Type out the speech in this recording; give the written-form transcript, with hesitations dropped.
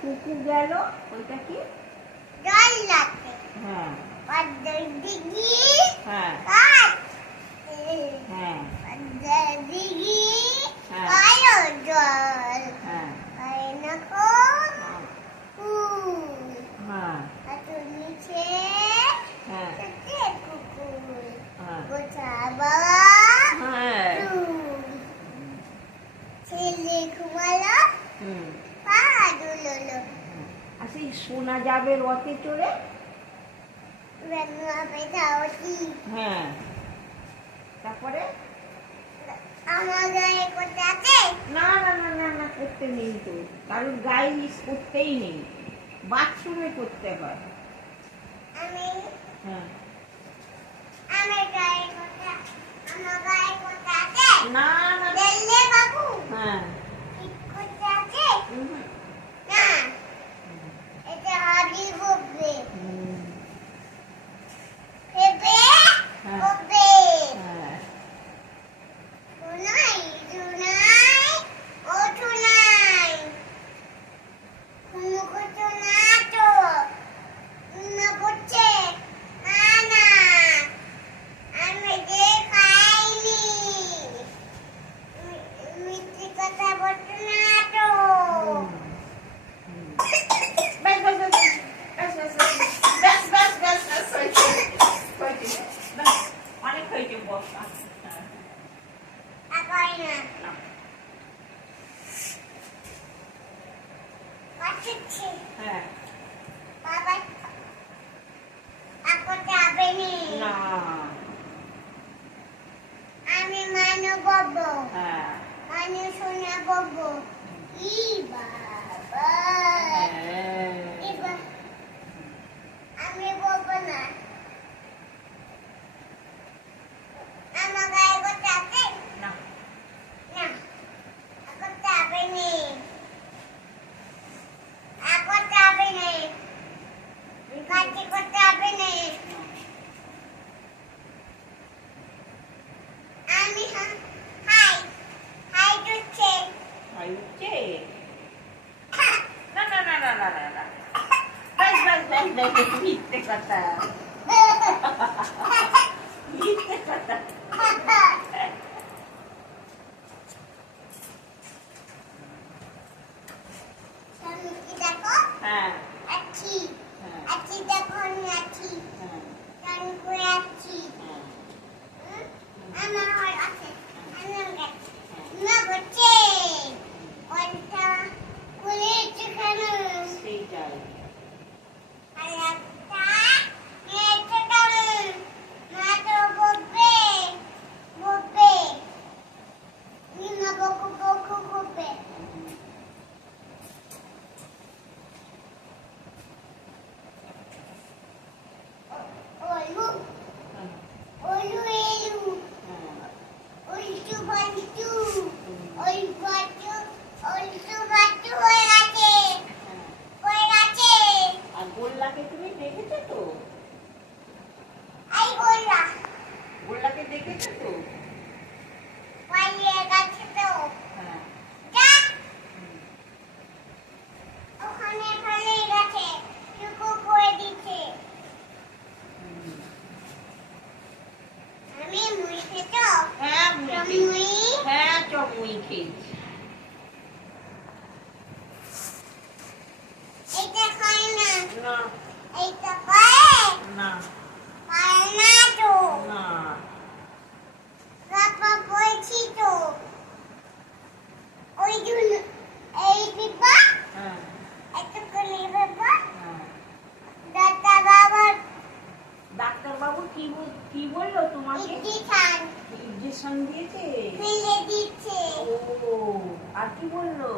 কুকু গেল ওইটা কি জল লাগবে হ্যাঁ পাদ্দার দিঘি হ্যাঁ কাট হ্যাঁ পাদ্দার দিঘি হ্যাঁ কালো জল হ্যাঁ আয়না কোন হ্যাঁ হাতুর নিচে হ্যাঁ ছোট্ট কুকুর হ্যাঁ গোছা বাবা হ্যাঁ ছেলে ঘুমালো পা দুললো আর সেই শোনা যাবে রথে চড়ে হ্যাঁ তারপরে আমার গায়ে করতে আছে না না না না না করতে নেই তো কারোর গায়ে মিস করতেই নেই বাথরুমে করতে হয় আমি হ্যাঁ আমার গায়ে করতে আমার গায়ে করতে আছে না না দিল্লি বাবু হ্যাঁ ঠিক করতে আছে না এটা হাড়ি হবে হেবে হবে হ্যাঁ শুনাই শুনাই ও শুনাই কোনো কিছু না তো না করছে না না আমি যে খাইনি মিথ্যে কথা বলছে না তো ব্যাস ব্যাস ব্যাস ব্যাস ব্যাস ব্যাস ব্যাস হয়েছে ব্যাস অনেক হয়েছে বসা আকাই না পাচ্ছি হ্যাঁ বাবা এখন যাবে না আমি মানু বাবু হ্যাঁ মানু শোনা বাবু ই বাবা এবার আমি বাবু না আমার গায়ে করতে আছে না না এখন যাবে নি এখন যাবে নি কাটি করতে হবে নি আমি হাই হাই দিচ্ছে হাই উঠছে না না না না না না না ব্যাস ব্যাস ব্যাস ব্যাস মিথ্যে কথা তুমি মুড়ি খেতো? হ্যাঁ মুড়ি খেয়েছি। মুড়ি? হ্যাঁ চপ মুড়ি খেয়েছি। এটা খাই না। না এটা খায়? না খায় না তো। না পাপা বলছি তো। ওই জন্য এই পিপা, হ্যাঁ এতগুলি পিপা, হ্যাঁ। দাদা বাবা ডাক্তারবাবু কি বললো তোমাকে? ইঞ্জেকশন ইঞ্জেকশন দিয়েছে? ফেলে দিচ্ছে। ও আর কি বললো?